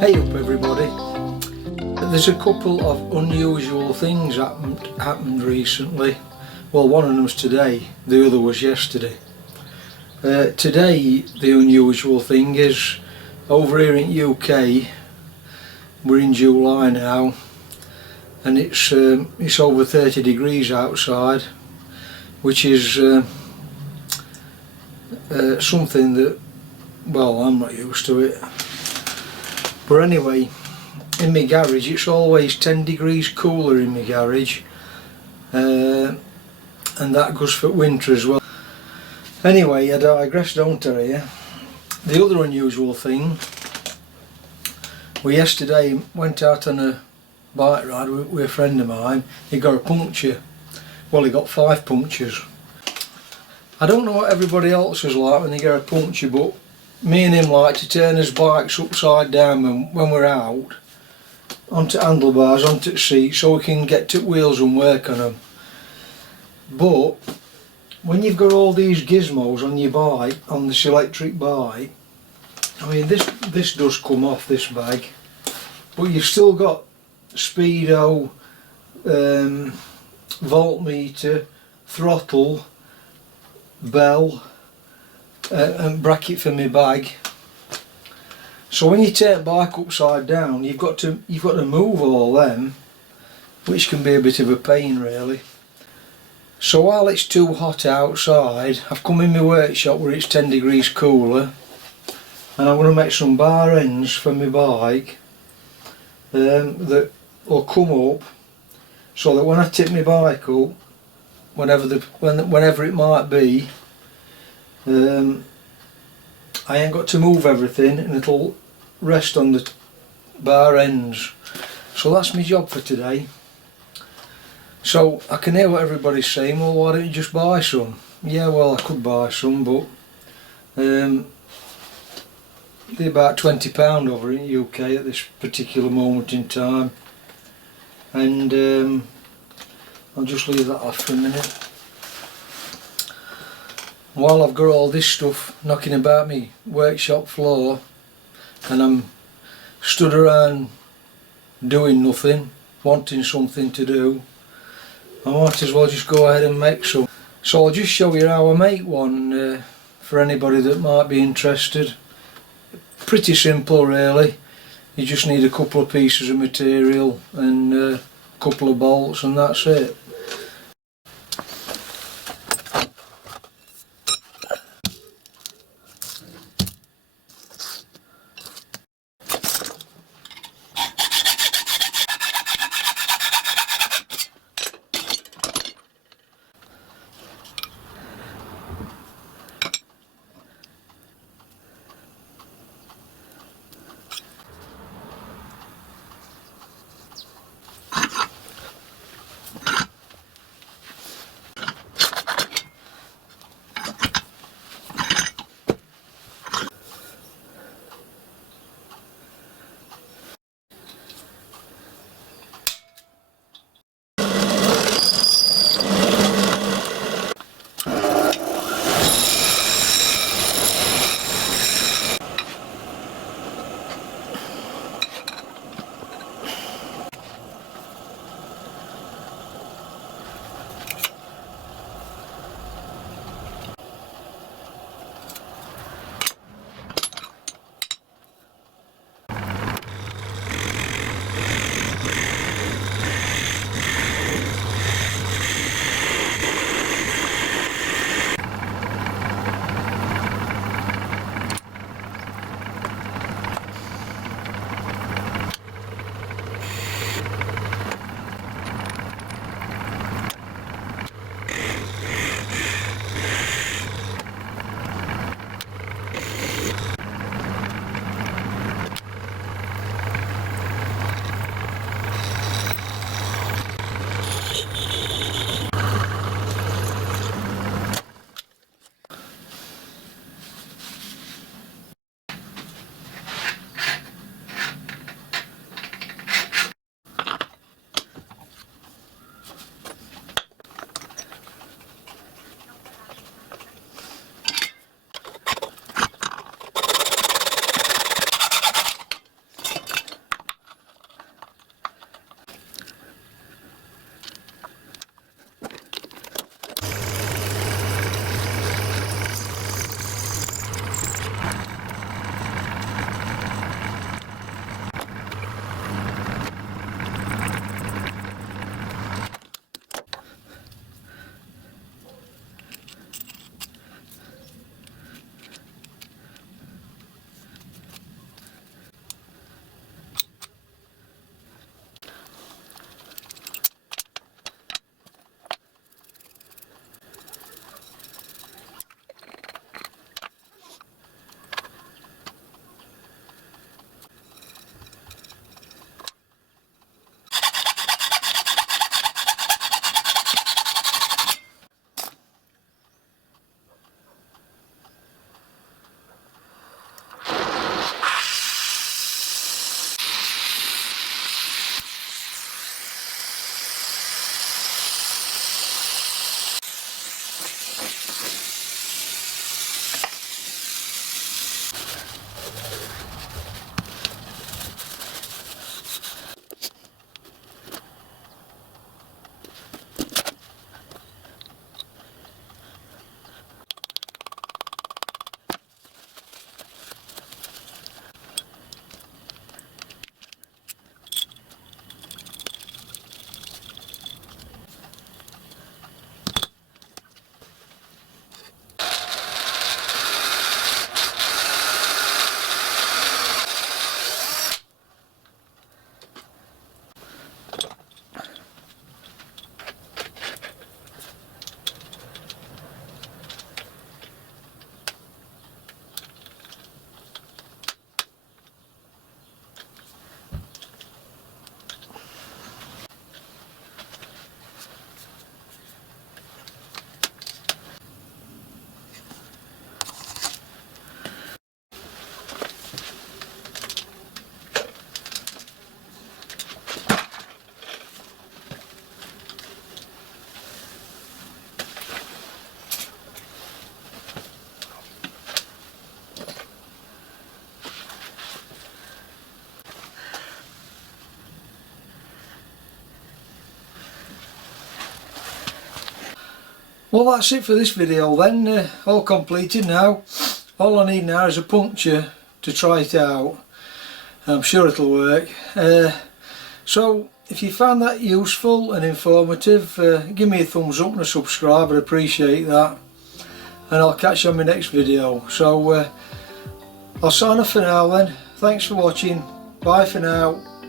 Hey up everybody. There's a couple of unusual things happened recently. Well, one of them's today, the other was yesterday. Today the unusual thing is, over here in UK, we're in July now, and it's over 30 degrees outside, which is something that, well, I'm not used to it. But anyway, in my garage it's always 10 degrees cooler in my garage, and that goes for winter as well. Anyway, I digress, don't I? Yeah. The other unusual thing, we yesterday went out on a bike ride with a friend of mine. He got a puncture. Well, he got 5 punctures. I don't know what everybody else is like when they get a puncture, but me and him like to turn his bikes upside down when we're out, onto handlebars, onto the seat, so we can get to wheels and work on them. But when you've got all these gizmos on your bike, on this electric bike, I mean this does come off, this bag, but you've still got speedo, voltmeter, throttle, bell, and bracket for my bag. So when you take the bike upside down, you've got to move all them, which can be a bit of a pain really. So while it's too hot outside, I've come in my workshop where it's 10 degrees cooler, and I'm going to make some bar ends for my bike that will come up, so that when I tip my bike up, whenever it might be, I ain't got to move everything, and it'll rest on the bar ends. So that's my job for today. So I can hear what everybody's saying, well, why don't you just buy some? Yeah, well, I could buy some, but they're about £20 over in the UK at this particular moment in time, and I'll just leave that off for a minute. While I've got all this stuff knocking about me workshop floor, and I'm stood around doing nothing, wanting something to do, I might as well just go ahead and make some. So I'll just show you how I make one for anybody that might be interested. Pretty simple really. You just need a couple of pieces of material and a couple of bolts, and that's it. Well, that's it for this video then, all completed now. All I need now is a puncture to try it out. I'm sure it'll work. So if you found that useful and informative, give me a thumbs up and a subscribe, I'd appreciate that. And I'll catch you on my next video. So I'll sign off for now then. Thanks for watching. Bye for now.